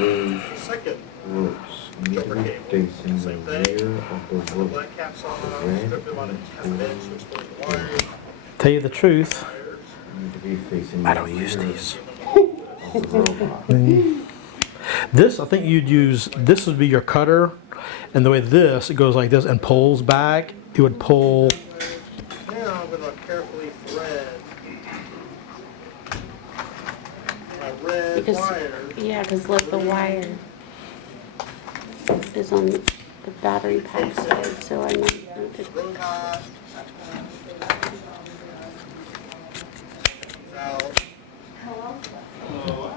screws Second, works need to jumper be cable. facing the Same thing. rear of the The rope. black caps on, Red strip them on a 10 inch, and expose the wires. Tell you the truth, Wires. need to be facing I the don't use rear these. of the robot. This, I think you'd use, this would be your cutter, and the way this, it goes like this and pulls back, it would pull, Now I'm gonna carefully thread my red Because, wires. yeah, because like the wire is on the battery pack side, so I might need to. Really hot. Out.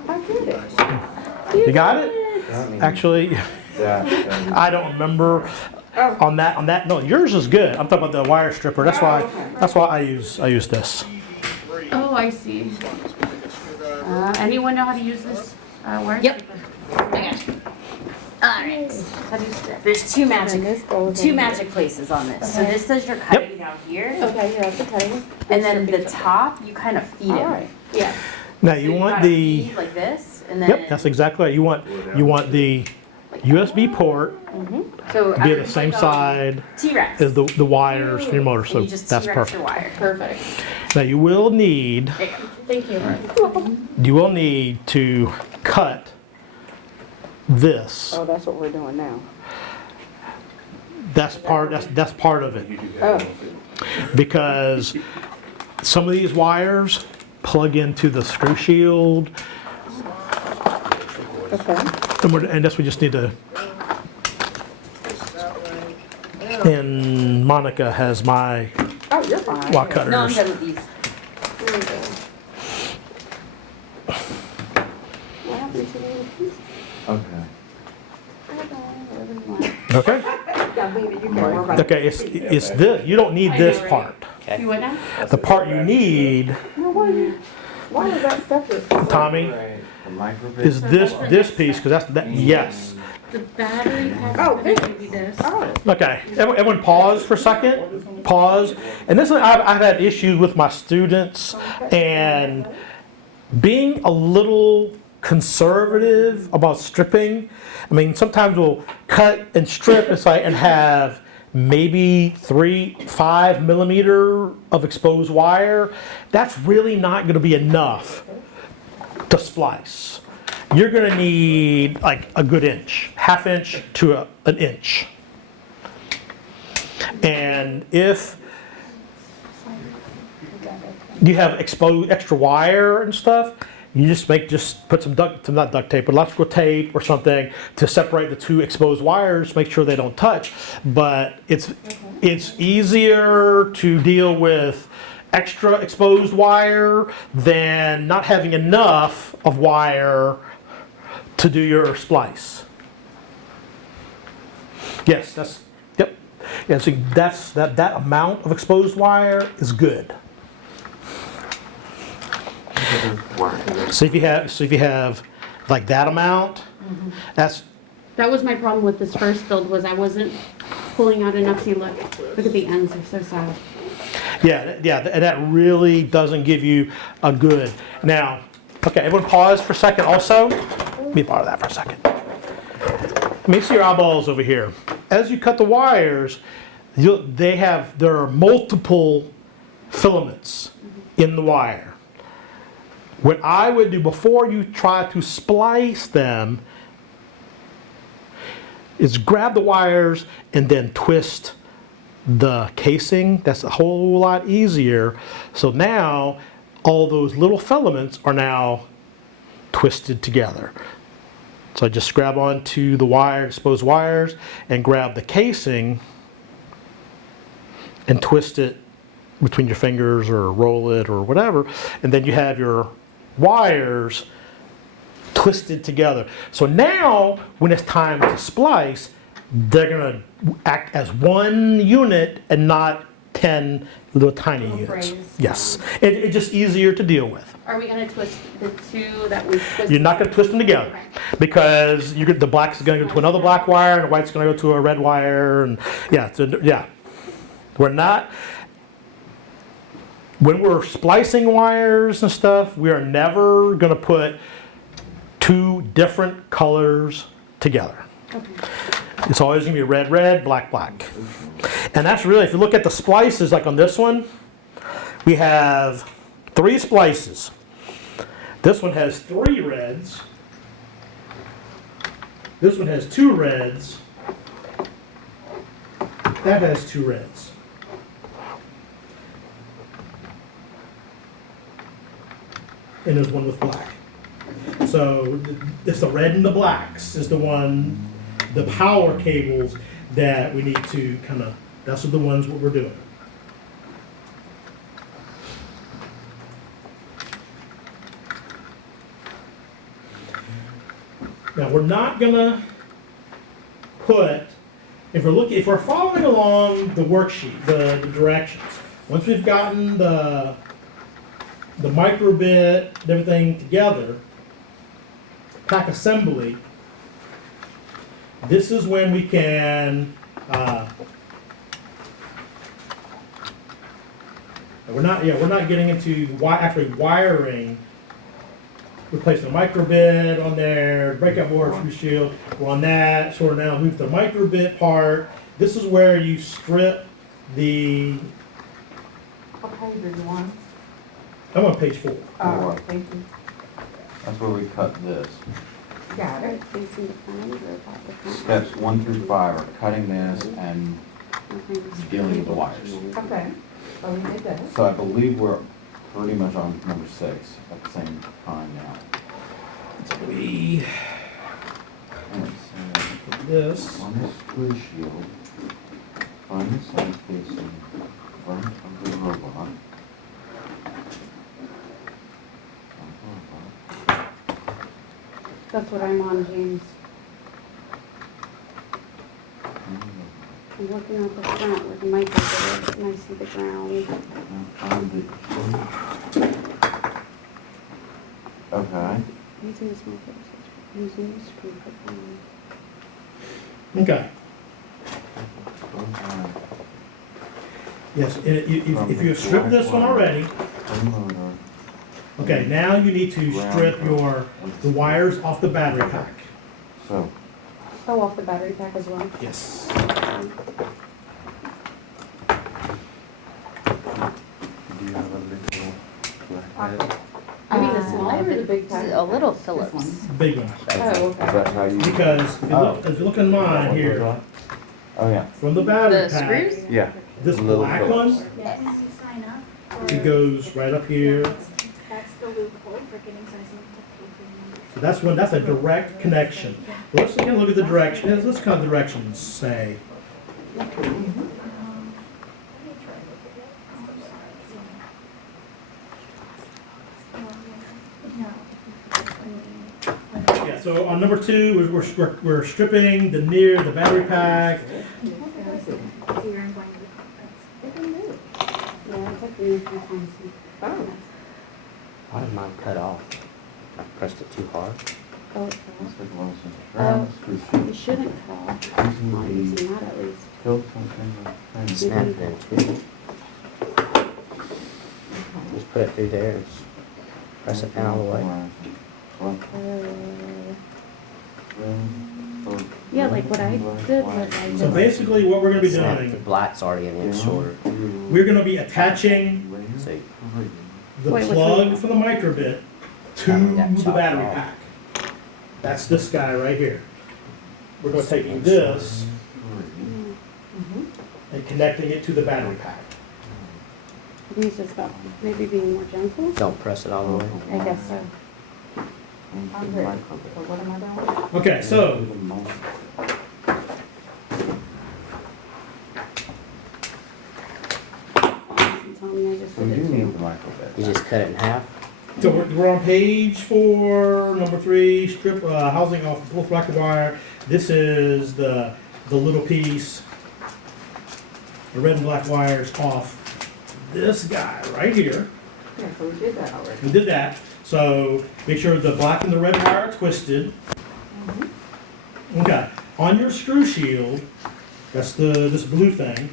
I did it. you got it? That means Actually, that I don't remember on that, no, yours is good. I'm talking about the wire stripper, that's why I use this. Oh, I see. Anyone know how to use this wire? Yep. I got you. Alright. How do you strip? There's two magic places on this. So this does your cutting down here. Okay, yeah, that's cutting. And then the top, you kind of feed it. Alright. Yeah. Now So you want gotta the, feed like this, and then. yep, that's exactly right. You want the USB port So to be on the same side T-Rex. as the wires for your motor, And so you just that's T-Rex your perfect. wire. Perfect. Now you will need, There you go. Thank you. you will need to cut this. Oh, that's what we're doing now. That's part of it. Oh, Because some of these wires plug into the screw shield, okay. and that's we just need to. And Monica has my Oh, you're fine. wire cutters. No, I'm done with these. What happened to the piece? okay. Okay. Yeah, baby, you can worry about it. Okay. It's this. You don't need this part. You what now? The part you need, Why is that separate? Tommy, Right. The micro is this piece because that's that. Yes. The battery pack. Oh, this. Maybe this. Oh, Okay, everyone pause for a second, pause. And this is, I've had issues with my students and being a little conservative about stripping. I mean, sometimes we'll cut and strip and have maybe 5 millimeter of exposed wire. That's really not gonna be enough to splice. You're gonna need like a good inch, half inch to an inch. And if you have exposed extra wire and stuff, you just put some not duct tape, but electrical tape or something to separate the two exposed wires, make sure they don't touch. But it's easier to deal with extra exposed wire than not having enough of wire to do your splice. Yes, yep. Yeah, see, that amount of exposed wire is good. So if you have like that amount, that's That was my problem with this first build, was I wasn't pulling out enough. See, look at the ends, they're so sad. yeah, and that really doesn't give you a good. Now, okay, everyone pause for a second also. Let me borrow that for a second. Let me see your eyeballs over here. As you cut the wires, there are multiple filaments in the wire. What I would do before you try to splice them is grab the wires and then twist the casing. That's a whole lot easier. So now all those little filaments are now twisted together. So I just grab onto the exposed wires and grab the casing and twist it between your fingers or roll it or whatever, and then you have your wires twisted together. So now when it's time to splice, they're gonna act as one unit and not 10 little tiny units. frays. Yes, it's just easier to deal with. Are we gonna twist the two that we twisted? You're not going to twist them together because the black is going to go to another black wire and the white's going to go to a red wire, and yeah. We're not. When we're splicing wires and stuff, we are never going to put two different colors together. It's always gonna be red, red, black, black. And that's really, if you look at the splices, like on this one, we have 3 splices. This one has 3 reds. This one has 2 reds. That has 2 reds. And there's one with black. So it's the red and the blacks is the one, the power cables that we need to kind of, that's the ones what we're doing. Now we're not gonna put, if we're following along the worksheet, the directions, once we've gotten the microbit and everything together, pack assembly, this is when we can, we're not getting into actually wiring, replacing the microbit on there, breakout board, screw shield, we're on that, so we're now move to the microbit part. This is where you strip the, What page are you on? I'm on page 4. Oh, thank you. That's where we cut this. Got it. Facing the front or about the front? Steps 1 through 5 are cutting this and dealing with the wires. Okay, so we did that. So I believe we're pretty much on number 6 at the same time now. So we, Alright, so this, on the screw shield, find the side facing front of the robot. That's what I'm on, James. I'm looking at the front where the microbit is, and I see the ground. Okay. Using this microbit, using the screw for ground. okay. Yes, and if you have stripped this one already, okay, now you need to strip the wires off the battery pack. So, Oh, off the battery pack as well? Yes. do you have a little black I mean, the smaller or the big pack? A little Phillips. Big one. Oh, okay. Is that how you? Because if you look in mine here, Oh, yeah. from the battery The pack, screws? Yeah. this Little black Phillips. one, Yes. You sign up. it goes right up here. That's the loophole for getting something to pay So that's a direct connection. Let's again look at the direction. Let's kind of directions say. Yeah, so on number 2, we're stripping the battery pack. So you're going to the conference. Yeah, it took me a few times. Oh, Why did mine cut off? I pressed it too hard. Oh, it Let's fell. take one second. Screw You shield. shouldn't fall. Not using that at least. Tilt something. It snapped in two. Just put it through there and press it down all the way. Yeah, like what I did was I So just, basically what we're gonna be Snap, the doing, black's already an inch shorter. we're gonna be attaching See, the Wait, which plug one? for the microbit to That the chopped battery off. pack. That's this guy right here. We're gonna take this and connecting it to the battery pack. he's just about maybe being more gentle. don't press it all the way. I guess so. I'm ready. So what am I doing? Okay, so Tell me I just So we did do it need too. the microbit. You just cut it in half. So we're on page 4, number 3, strip housing off both bracket wire. This is the little piece, the red and black wires off this guy right here. Yeah, so we did that already. We did that. So make sure the black and the red wire are twisted. Okay. On your screw shield, that's this blue thing.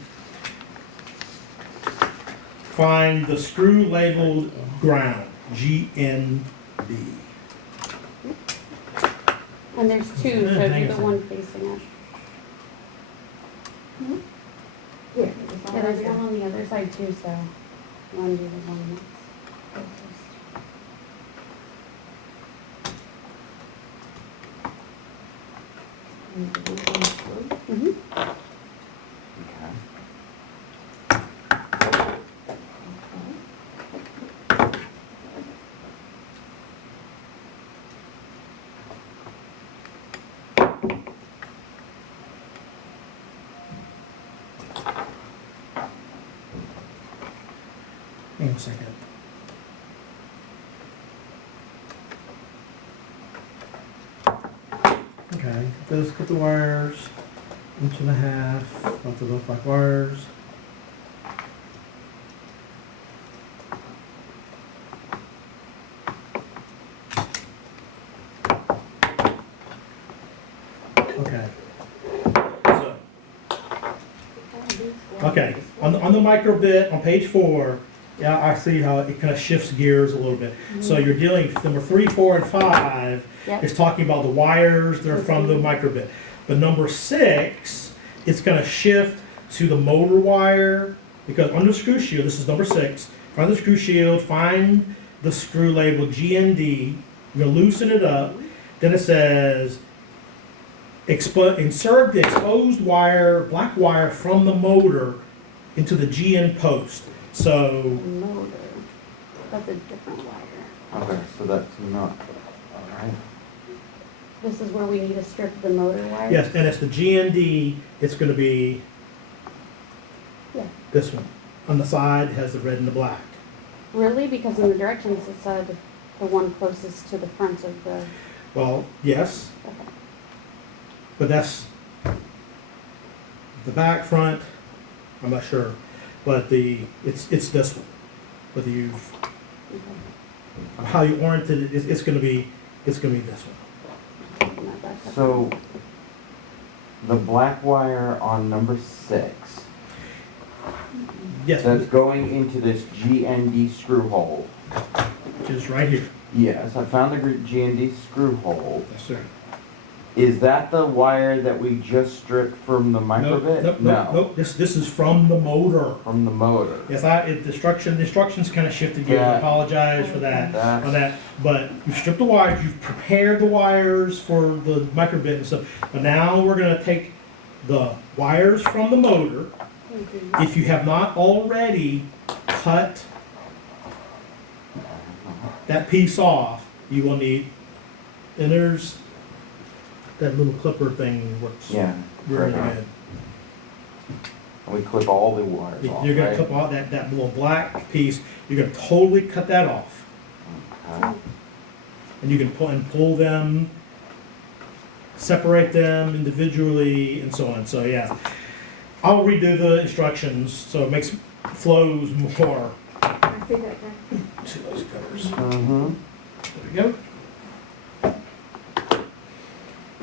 Find the screw labeled ground, GNB. And there's two, so do the one facing us. Here. Yeah, there's one on the other side too, so you want to do the one that's closest. Mm-hmm. Okay. Hang on a second. Okay, those cut the wires, 1.5, about to look like wires. Okay. So, okay, on the micro bit on page 4, yeah, I see how it kind of shifts gears a little bit. So you're dealing, number 3, 4, and 5 Yep. is talking about the wires that are from the microbit. But number 6, it's gonna shift to the motor wire, because under screw shield, this is number 6, find the screw shield, find the screw labeled GND, you're gonna loosen it up, then it says, insert the exposed wire, black wire from the motor into the GN post. So, Motor. That's a different wire. Okay, so that's not, alright. This is where we need to strip the motor wire? yes, and it's the GND, it's gonna be Yeah. this one. On the side, it has the red and the black. Really? Because in the directions it said the one closest to the front of the, Well, yes, okay. but that's the back, front, I'm not sure. But it's this one. Whether you've, Okay. how you oriented it, it's gonna be this one. Not back up. So, the black wire on number 6, Yes, that's going into this GND screw hole. which is right here. Yes, I found the GND screw hole. Yes, sir. Is that the wire that we just stripped from the microbit? Nope, this is from the motor. From the motor. Yes, the instructions kind of shifted here, I Yeah. apologize for that, That's- on that. But you've stripped the wires, you've prepared the wires for the microbit and stuff. But now we're gonna take the wires from the motor. If you have not already cut that piece off, you will need, and there's, that little clipper thing works Yeah. really right. good. And we clip all the wires off, You're gonna right? clip off that little black piece, you're gonna totally cut that off. Okay. And you can pull them, separate them individually and so on, so yeah. I'll redo the instructions, so it makes flows more I see that there. to those covers. Mm-hmm. There we go.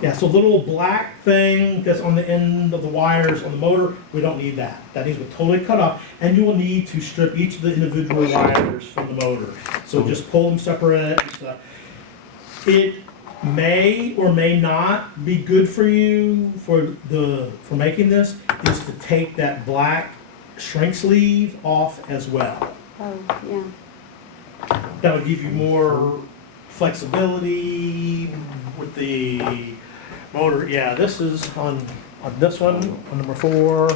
Yeah, so little black thing that's on the end of the wires on the motor, we don't need that. That needs to be totally cut off, and you will need to strip each of the individual wires from the motor. So just pull them separate. It may or may not be good for you for making this, is to take that black shrink sleeve off as well. Oh, yeah. That would give you more flexibility with the motor. Yeah, this is on this one, on number 4.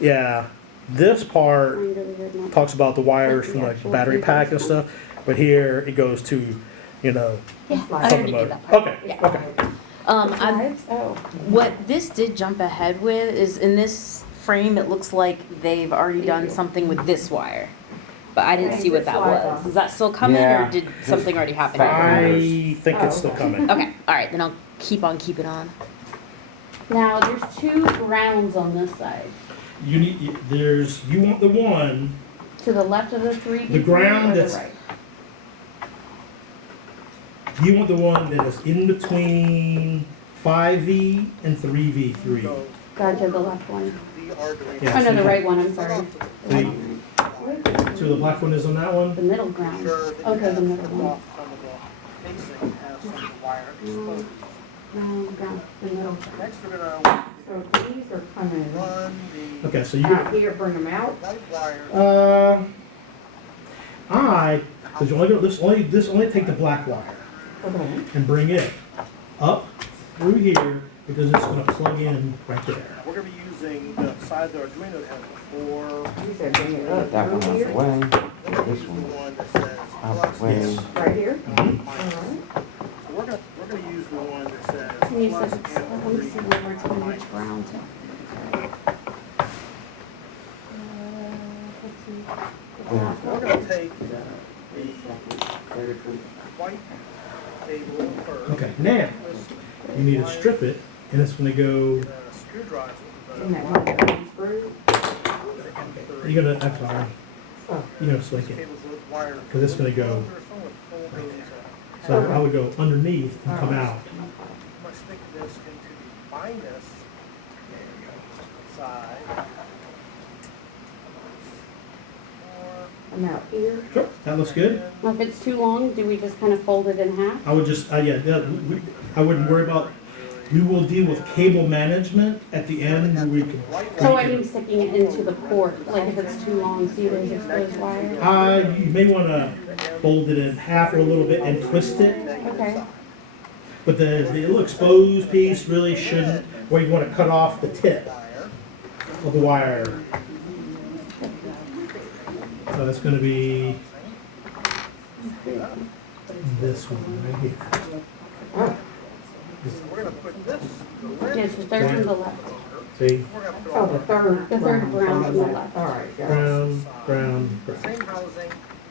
Yeah, this part Mine really did not- talks about the wires from the battery pack and stuff, but here it goes to, you know, Yeah, I from the already did motor. that part. Okay, Yeah. okay. I'm, Oh, what this did jump ahead with is in this frame, it looks like they've already done something with this wire. But I didn't see what that was. Is that still coming Yeah, or did just something already happen? I think it's still coming. Okay, alright, then I'll keep on keeping on. now there's 2 grounds on this side. You want the one, To the left of the 3 The ground or the that's- right? you want the one that is in between 5V and 3V3. So, Gotcha, the left one. the Arduino. Yeah, Oh, no, so the you- right one, I'm sorry. So the black one is on that one? The middle ground. Sure that you Okay, the have middle cut one. off some of the casing, have some of the wire exposed. No, down the middle. Next, we're gonna So these are coming run the Okay, so you, out here, bring them out. white wires. because you only go, this only take the black wire Okay. and bring it up through here because it's gonna plug in right there. We're gonna be using the side of the Arduino that has before. You said bring it up That one through out the here, way, We're gonna this use the one one that says out plus the way. and right here. minus. Alright. So we're gonna use the one that says And you plus said it's, and let me see three where it's gonna minus. reach ground to. Let's see. So we're gonna take the white cable first. Okay, now you need to strip it, and it's gonna go. The screwdriver. And that one that comes through. You're gonna. I'm sorry. Oh. You're gonna slick it. Cables with wire. 'Cause it's gonna go right there. So I would go underneath and come out. I'm gonna stick this into the minus side. I'm out here. Sure, that looks good. Well, if it's too long, do we just kind of fold it in half? I would just, I wouldn't worry about. We will deal with cable management at the end. Where we can. So I mean sticking it into the port, like if it's too long, so you don't expose wire? You may want to fold it in half or a little bit and twist it. Okay. But the little exposed piece really shouldn't, or you want to cut off the tip of the wire. So that's going to be this one right here. We're gonna put this, the red. Yes, the third from the left. See? We're gonna put Oh, on the third. The third brown from the All left. right, got it. Brown, brown, brown. same housing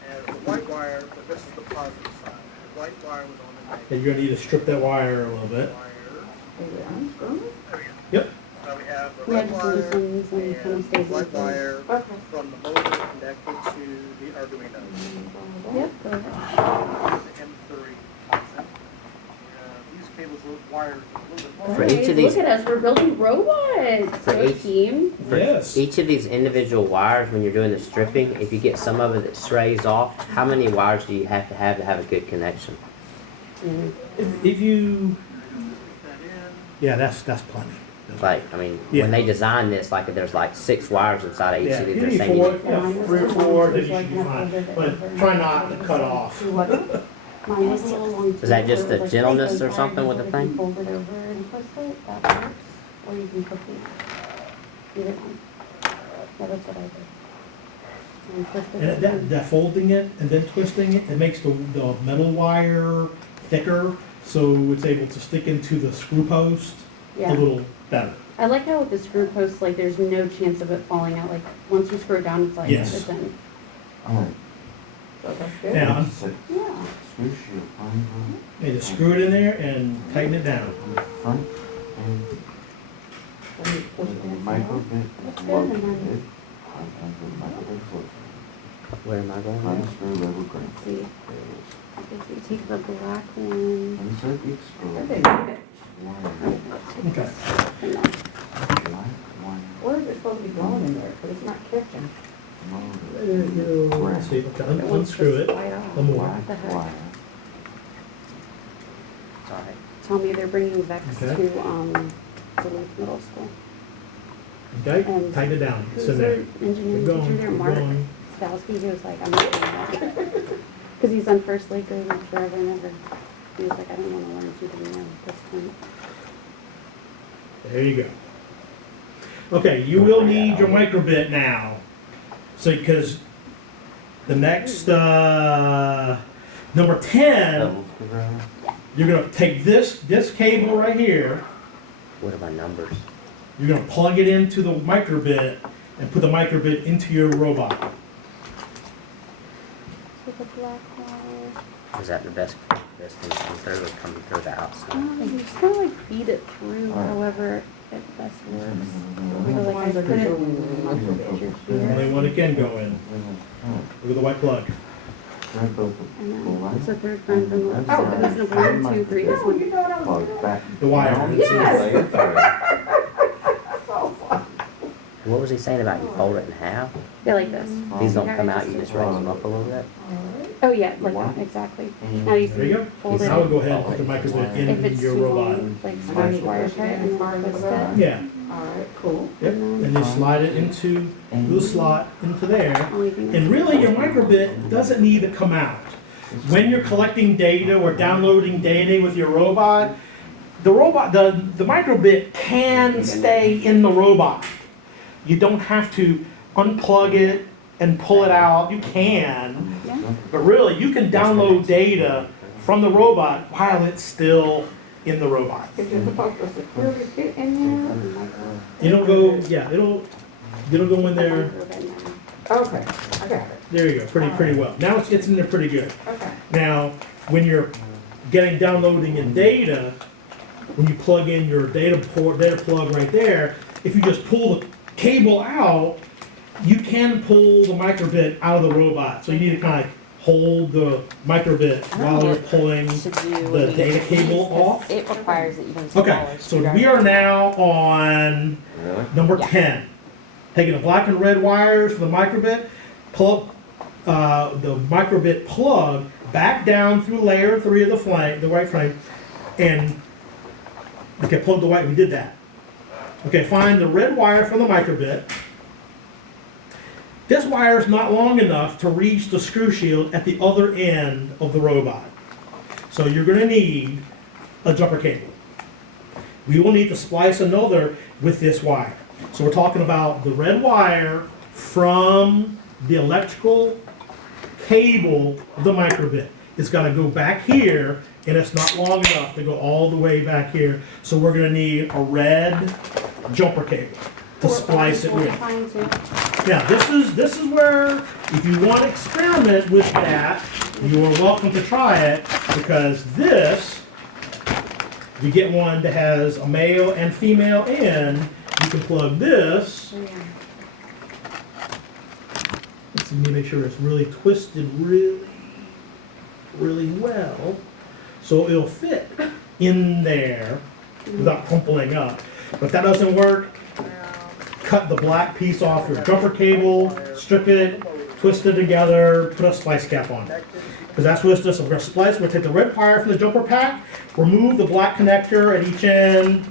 as the white wire, but this is the positive side. The white wire was on the negative And you're going to need to strip that wire a little bit. wire. Yeah, I'm screwing. There we go. Yep. Now we have the We red have just wire loose ones and kind of stays and in white place. wire Okay. from the motor connected to the Arduino, Yep, go ahead. the M3. These cables are wired a little bit more. For each of Guys, these- look at us, we're building robots. For So a each- team. For Yes. each of these individual wires, when you're doing the stripping, if you get some of it that strays off, how many wires do you have to have a good connection? If you, That in. yeah, that's plenty. Like, I mean, Yeah. when they design this, like there's like 6 wires inside of each Yeah, of these. you They're need saying you 4, need- yeah, 3 or 4, then you should be fine. But try not to cut off. Mine is a little long. Is that too, just so a like, gentleness they or something with the you can thing? Fold it over and twist it, that works. Or you can cook it. Either one. Yeah, that's what I did. And twist it. And that folding it and then twisting it, it makes the metal wire thicker, so it's able to stick into the screw post a Yeah. little better. I like how with the screw post, like, there's no chance of it falling out. Like, once you screw it down, it's like, Yes. it's in. Alright, So that's good. Now, six, Yeah. screw shield on you just screw it in there and tighten it down. the front and Let me push the this micro out. bit That's is good, and located. then- And the micro bit is located. Where am I going? Minus the level green. Let's see. There it is. Okay, so you take the black one. Insert the exposed Okay, wire, Okay. And then black wire, where is it supposed to be going in there? But it's not catching. motor, Let's see, okay, it wants to unscrew it. slide off. One more. What the black heck? wire, Alright. Tell me they're bringing Vex Okay. to, Duluth Middle School. Okay, And tighten it down, it's Who's in their there. engineering Keep going, teacher there, keep Mark going. Stowski? He was like, I'm not doing that. Because he's on First Laker like forever and ever. He was like, I don't want to learn something new at this point. There you go. Okay, you will need your microbit now. So, because the next, number 10, double screwdriver, you're gonna take this cable right here, What are my numbers? you're gonna plug it into the microbit and put the microbit into your robot. So the black wire. Is that the best thing to come through or coming through the outside? You just kind of like feed it through however it best works. So like I Ones that put are it going in the microwave. here, Only one it can go in. Look at the white plug. grab both and the then black it's the third friend from the left Oh, side. There's no 1, 2, 3. This one. You know what I was plug back. The wire. down Yes. to the layer. What was he saying about you fold it in half? They're like this. These don't come out, you just raise them up a little bit? Oh, yeah, like Wow. that, exactly. And Now you There you see, go. fold it. Now we'll go ahead and put the microbit If in it's your too robot. long, like smash wire tight and then twist it. Yeah, Alright, cool. yep, and you slide it into the slot into there. Only thing And really, your microbit doesn't need to come out. When you're collecting data or downloading data with your robot, the microbit can stay in the robot. You don't have to unplug it and pull it out. You can, Yeah. but really, you can download data from the robot while it's still in the robot. Cause you're supposed to securely fit in there. You don't go, yeah, it'll go in there. Okay, I got it. There you go, pretty well. Now it's in there pretty good. Okay. Now, when you're downloading in data, when you plug in your data plug right there, if you just pull the cable out, you can pull the microbit out of the robot. So you need to kind of hold the microbit while you're pulling To do the with data cable 'cause off. It requires an even smaller. Okay, so we screwdriver. are now on Really? number Yeah. 10. Taking the black and red wires for the microbit, plug the microbit plug back down through layer 3 of the white frame, and okay, plug the white. We did that. Okay, find the red wire from the microbit. This wire is not long enough to reach the screw shield at the other end of the robot, so you're going to need a jumper cable. We will need to splice another with this wire. So we're talking about the red wire from the electrical cable of the microbit. It's got to go back here, and it's not long enough to go all the way back here. So we're going to need a red jumper cable to splice it with. Yeah, this is where, if you want to experiment with that, you are welcome to try it, because this, you get one that has a male and female end. You can plug this. Let's see, make sure it's really twisted really well, so it'll fit in there without crumpling up. But if that doesn't work, cut the black piece off your jumper cable, strip it, twist it together, put a splice cap on it. Because that's what it's just. We're going to splice. We're going to take the red wire from the jumper pack, remove the black connector at each end,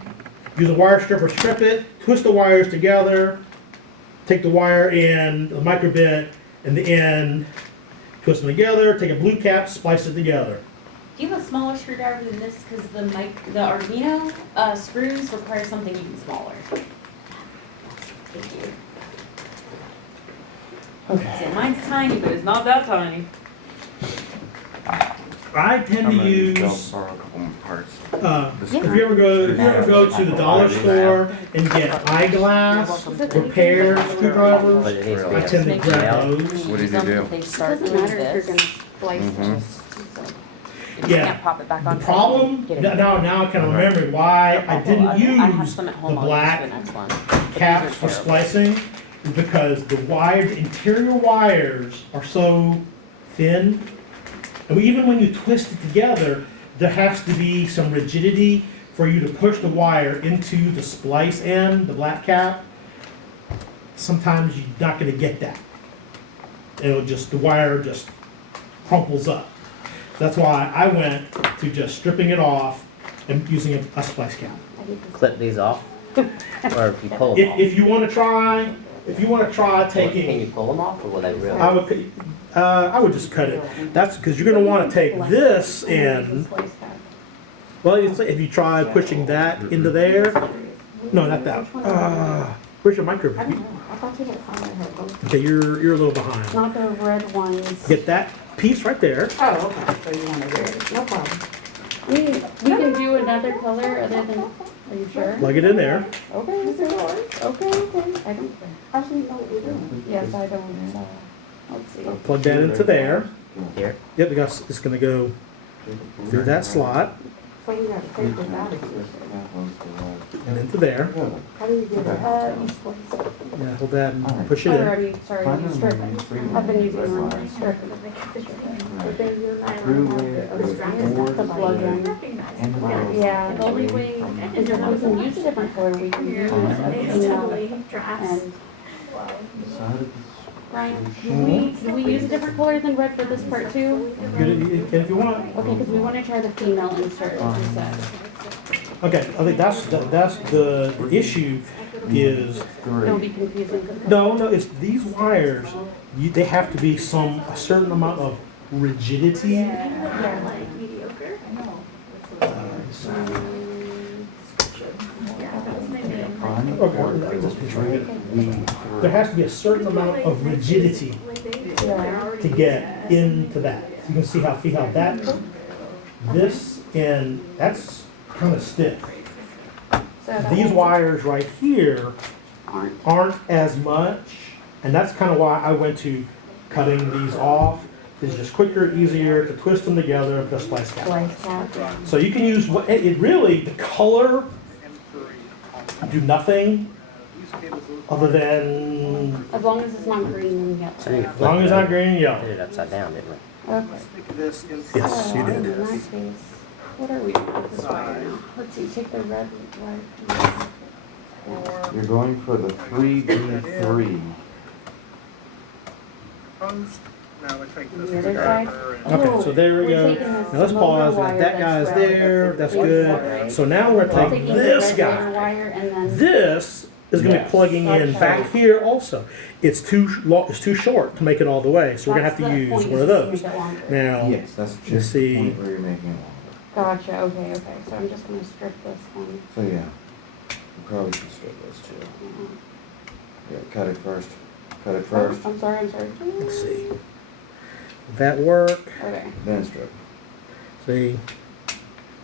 use a wire stripper, strip it, twist the wires together, take the wire in, the microbit, and the end, twist them together, take a blue cap, splice it together. Do you have a smaller screwdriver than this? Because the Arduino screws require something even smaller. Thank you. Okay. So mine's tiny, but it's not that tiny. I tend to use, Borrow a couple more parts. if you ever go to the dollar store and get eyeglass repair screwdrivers, But it needs to be I a tend to Make grab sure those. What did you do? They It start doesn't doing matter if you're this. gonna splice Mhm. it. You Yeah. can't pop it back on. The problem, Get it. now I can remember why I didn't I have use some at the home. I'll use black the next one. But these caps are for terrible. splicing, is because the interior wires are so thin. And even when you twist it together, there has to be some rigidity for you to push the wire into the splice end, the black cap. Sometimes you're not gonna get that. The wire just crumples up. That's why I went to just stripping it off and using a splice cap. Clip these off, or if you pull them If, off. if you wanna try Can you taking, pull them off, or will they really? I would just cut it. That's because you're gonna wanna take this in. Well, if you try pushing that into there, no, not that. Where's your I microbit? don't know, I thought you had something that had those. Okay, you're a little behind. Not the red ones. Get that piece right there. Oh, okay, so you want to wear it, no problem. I mean, we can do another color other than, are you sure? Plug it in there. Okay, Is it yours? okay, I don't care. I just need to know what you're doing. Yes, I don't, let's see. Plug that into there. Here, Yep, it's gonna go through that slot So we gotta take this out of here. and into there. How do you get it out? You spliced it. Yeah, hold that and push it Oh, in. already, sorry, you strip it. I've been using one strip. But then you're not Through gonna where have to. The plug in. And the wires. Yeah, the only way is if we can use a different color, we can use a female Totally drafts. and The side of the Brian, can we use a different color than red for this part too? If you want. Okay, because we want to try the female insert, like you said. Okay, I think that's the issue is, Don't be confusing. no, it's these wires, they have to be a certain amount of rigidity. Yeah, Like mediocre. There has to be a certain amount of rigidity to get into that. You can see how that, this, and that's kind of stiff. These wires right here aren't as much, and that's kind of why I went to cutting these off. It's just quicker, easier to twist them together and put a splice cap. Slice cap. So you can use it really, the color do nothing other than, As long as it's not green and yellow. So you as long as it's not green and Did yellow. it upside down, didn't we? Okay. Stick this into. Yes, you did. In that case, what are we doing with this wire now? Let's see, take the red wire. You're going for the 3B3. Post. Now we take this The other side? together and. Okay, so there we We're go. taking this Now let's longer pause. wire That guy's that's there. red. That's This good. wire. So now we're We're taking taking the this red guy. wire and then. This is going to be Yes. plugging in back here also. It's too short to make it all the way, so we're going to have to use one of those. Now, Yes, that's Let's just the see. point where you're making it longer. Gotcha, okay, so I'm just gonna strip this one. So yeah, you probably should strip this too. Yeah, cut it first. Cut it first, I'm sorry. let's see. Will that work? Okay, then strip. See,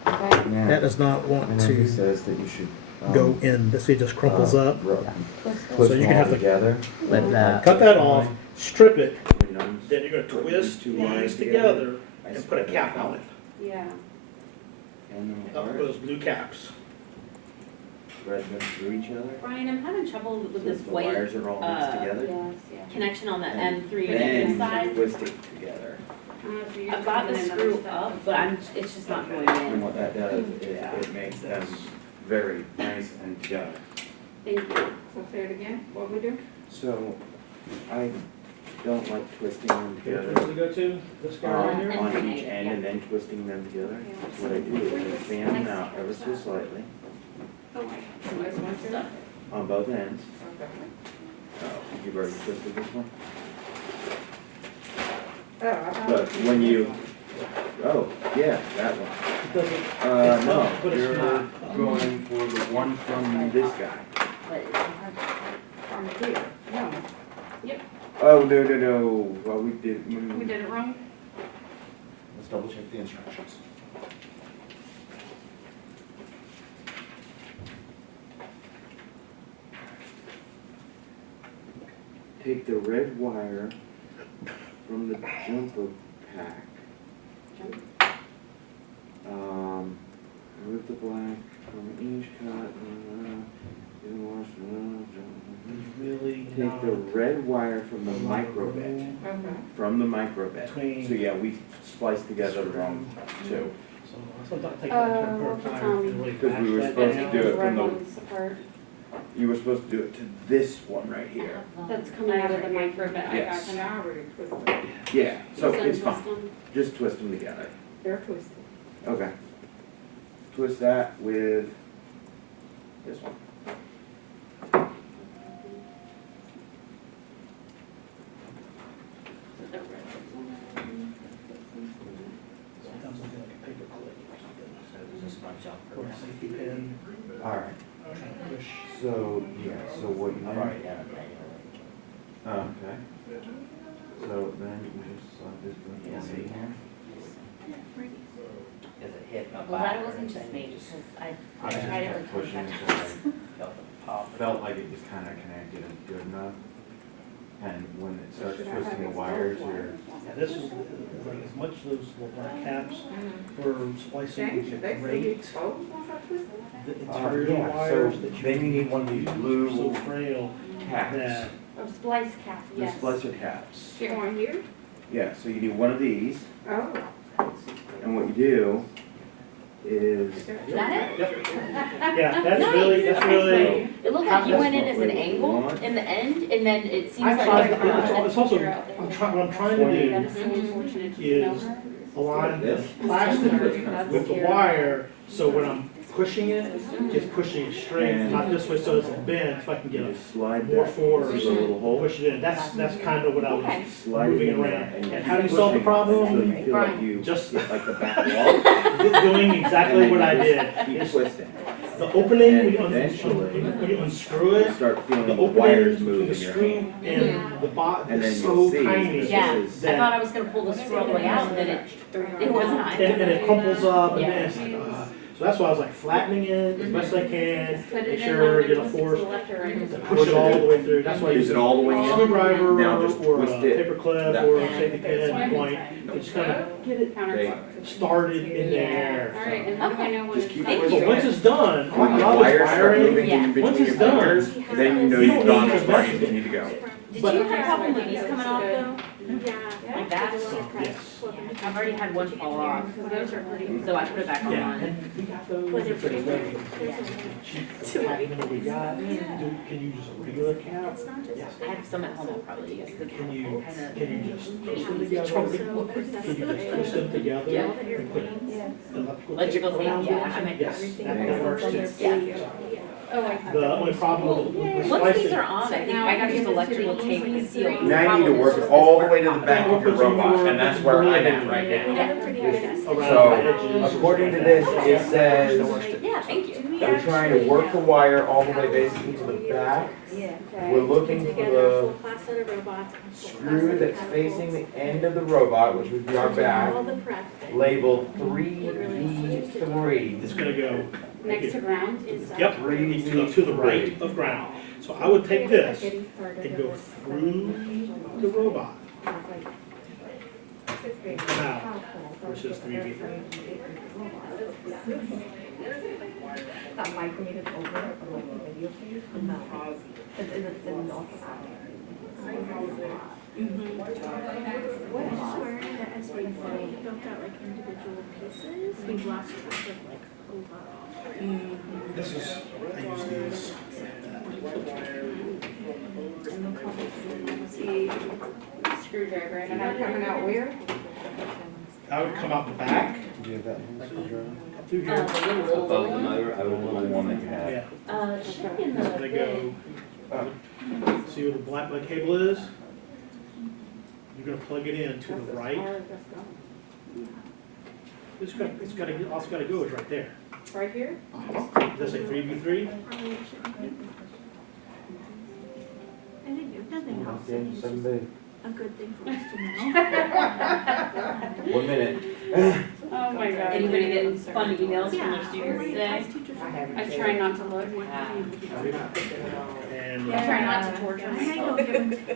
okay. Now, that does not want and then he to says that you should go in. This, it just crumples up. Twist Push So you them can all have to- together. Let that. Cut that off, strip it, You know, then you're going to twist these together and put a cap on it. Yeah. and Up those blue caps. Thread them through each other? Brian, I'm having trouble with So this the white wires are all mixed together? Yes. connection on the And M3 Then side. twist it together. I've got the screw up, but it's just not going And in. what that does is it makes them very nice and together. Thank you. So say it again, what we do? So I don't like twisting them together go to? This on each end and then twisting them together. So what I do is I fan them out ever so slightly on both ends. Oh, you've already twisted this one? Oh, I thought But when you, oh, yeah, that one. No, but it's you're not. going for the one from this guy. from here, no, Oh, no. Well, we did. we did it wrong? Let's double check the instructions. Take the red wire from the jumper pack. Remove the black from each cut. Really Take the red wire from the micro bit. Okay. From the micro bit. Between- So yeah, we spliced together the wrong two. So sometimes take that and put a tire and really Because we were bash that supposed to down. do it from the, Ones apart. you were supposed to do it to this one right here. That's coming out of the micro bit. Yes. And I already twisted, Yeah, so This it's end, fine. this one. Just twist them together. they're twisted. Okay. Twist that with this one. Sometimes I'll do like a paper clip or something. Just bunch up Or a safety pin. Alright, Try to push. so, yeah, so what you I've want. already done it manually. Okay. So then you just slide this one Yeah, in see. here. Cause it hit my Well, back. that wasn't just me, because I I just tried it kept with pushing my until I Felt the pop. felt like it was kinda connected and good enough. And when it starts twisting the wires, you're, Yeah, this is like as much of those little black caps for splicing James, should they still be great. exposed once I twist them? The interior yeah, wires so that you then you need one of these blue so frail caps. that Oh, splice cap, The yes. splicer caps. Going here? Yeah, so you need one of these, Oh, and what you do is. That it? Yeah, that's really, It looked like you went in as an angle in the end, and then it seems like. it's also, what I'm trying to do is align the plastic with the wire, so when I'm pushing it, it's pushing it straight, not this way so it doesn't bend, so I can get You a slide more that force, through the little hole. push it in. That's kind of what I was Slide it moving in there, around. and And how do you solve the So problem? you feel like you Just- get like the back wall. Doing exactly and what I then you did. just Keep It's twisting. the opening, And when you unscrew You it, start feeling the the opening wires between move the in your screw hand. and the bot And then is you'll so see tiny. this Yeah, is- I thought I was gonna pull the screw all the way out, and then it was not. And it crumples up, and Yeah. then it's like, so that's why I was like flattening it as best I can, Put it make in sure, the get a force, to the left or right. to push it all the way through. That's why I Is use it a all the way in? screwdriver Now just or a twist it paper clip that or way. a safety pin point, to just kind of get it Okay. started in there. All right, and how do I know when Just it's keep time? But once it's done, When a the lot of this wires start wiring, moving in between once your it's done, fingers, then you know you you've don't gone need as to far mess as with you need to go. Did you have a problem with these coming off though? Yeah. Like that? yes. I've already had one fall off, Those are pretty. so I put it back Yeah, on. and we got those, But they're if pretty it's good. there's Cheap patent that we got. Can you use a regular cap? It's not just. Yes. I have some at home I'll probably use. 'Cause Can you kinda- just push them together? Can you just push them together? Yeah. And put Electrical tape, around yeah, it? I mean, Yes, that works too. Yeah. Oh, I see. The only problem with Once splicing. these are on, I think I got just electrical tape and seal. Now you need to work it all the way to the back of your robot, and that's where I'm at right now. Around So, the edges. according to this, it says Yeah, thank you. we're trying to work the wire all the way basically to the back. We're looking for the screw that's facing the end of the robot, which would be our back, labeled 3V3. It's gonna go. Next to ground is. Yep, it's to the right of ground. So I would take this and go through the robot. And come out, which is 3V3. That migrated over from like the video feed from that. It didn't also I swear that as we built out like individual pieces, we've lost track of like overall. This is, I use these. See, screwdriver, and I'm coming out where? I would come out the back. Do you have that Through The here. little little one that you have? Yeah. check in It's gonna go, see where the black light cable is? You're gonna plug it in to the right. It's gotta, also gotta go is right there. right here? Does it say 3v3? I think if nothing else, Yeah, it's just 7B. a good thing for us to know. 1 minute. Oh my god. Anybody getting fun emails from Yeah, their students today? I try not to look. And I try not to torture myself.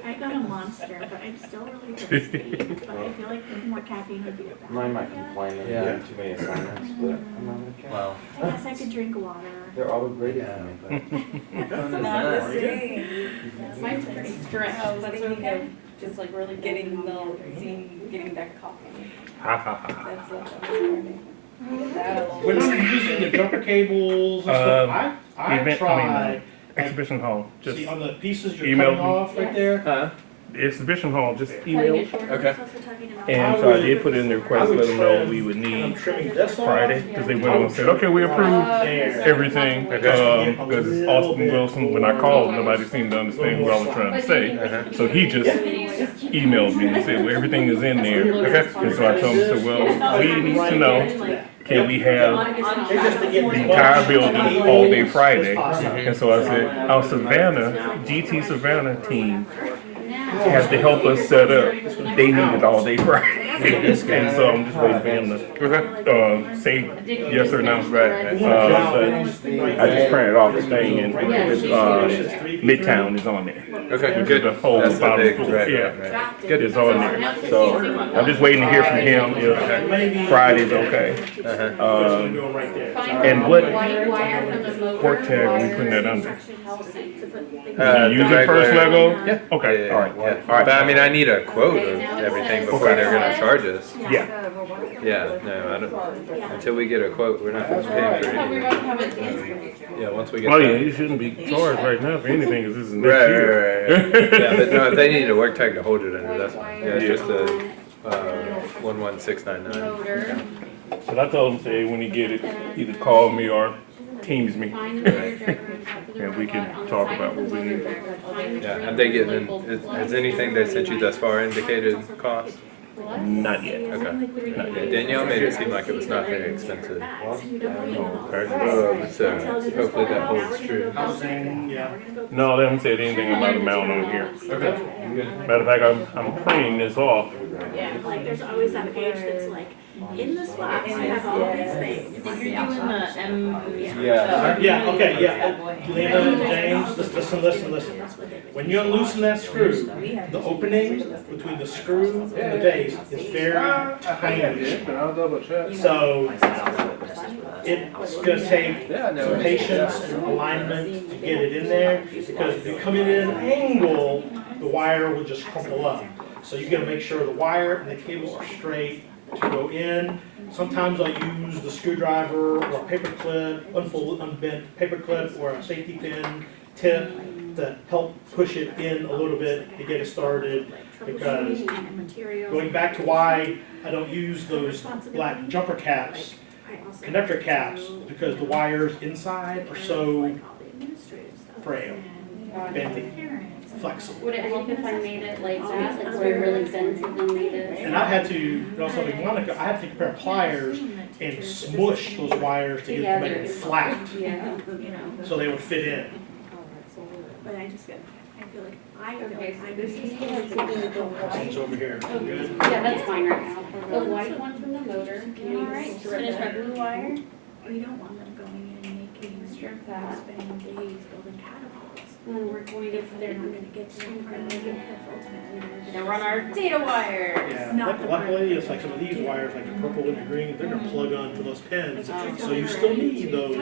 I got a monster, but I'm still really thirsty. But I feel like more caffeine would be the best. Mine might complain that you have too many assignments, but I'm not gonna care. Well, I guess I could drink water. They're all graded for me, Mine's pretty strict, that's okay. Just like really getting that coffee. we're not using the jumper cables and stuff. I event- tried, Exhibition hall, just see on the pieces you're email cutting me. off right there? exhibition hall, just email. Okay. And so I did put in the request, let them know we would I'm need trimming this off. Friday, because they went on and said, okay, we approve everything. Because Austin Wilson, when I called, nobody seemed to understand what I was trying to say. So he just emailed me and said, well, everything is in there. And so I told him, so well, we need to know, can we have the entire building all day Friday? And so I said, our Savannah, GT Savannah team has to help us set up. They need it all day Friday. And so I'm just waiting for him to say yes or no. But I just printed off the thing and Midtown is on there. Okay, Which good. is the whole That's the bottom big, school. right, Yeah, right, right. it's on there. So I'm just waiting to hear from him if Friday's okay. And what port tag are we putting that under? You using the first regular- Lego? Yeah. Okay, Yeah, all right. yeah. But I mean, I need a quote of everything before they're gonna charge us. Yeah. Yeah, no, I don't, until we get a quote, we're not paying for anything. Yeah, once we get Oh yeah, that. you shouldn't be charged right now for anything, cause this is next Right, year. right, right. Yeah, but no, if they need a work tag to hold it under, that's fine. Yeah, it's just a, 11699. But I told him, say, when you get it, either call me or Teams me. And we can talk about what we need. Yeah, have they given, has anything they sent you thus far indicated cost? Not yet. Okay. Yeah, Danielle made it seem like it was not very expensive. Okay. So hopefully that holds true. No, they haven't said anything about amount on here. Okay. Matter of fact, I'm printing this off. Yeah, like there's always that page that's like, in the spots, you have all these things. If you're doing the M. Yeah. Yeah, okay, yeah. Lena and James, listen. When you unloosen that screw, the opening between the screw and the base is very tiny. But I'll double check. So it's gonna take some patience and alignment to get it in there, because if you come in at an angle, the wire will just crumple up. So you gotta make sure the wire and the cables are straight to go in. Sometimes I'll use the screwdriver or a paper clip, unbent paper clip or a safety pin tip to help push it in a little bit to get it started. Because going back to why I don't use those black jumper caps, connector caps, because the wires inside are so frail, bendy, flexible. Would it help if I made it like that, like where it really bends and then made it? And I had to, also with Monica, I had to take a pair of pliers and smush those wires to get them to make it flat, Yeah. so they would fit in. But I just get, I feel like, Okay, so I this is feel gonna like be the white. It's over here. Good. Yeah, that's fine right now. The white one from the motor. Alright, finish my blue wire. you don't want them going in making, Strip that. spending days building catapults. And then we're going to If they're not gonna get to the part of the ultimately they're Now run our data wire. Yeah, luckily, it's like some of these wires, like the purple and the green, they're gonna plug onto those pins, so you still need those,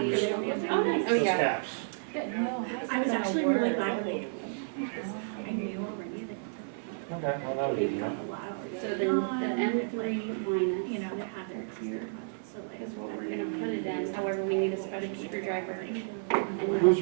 Oh, those yeah. caps. I was actually really glad when they told me, because I knew already that Okay, well, that was they've easy got enough. a lot of. So then the M3 minus. You know, they have their existing projects, so like. Is what we're gonna put it in, however, we need a special screwdriver. And Who's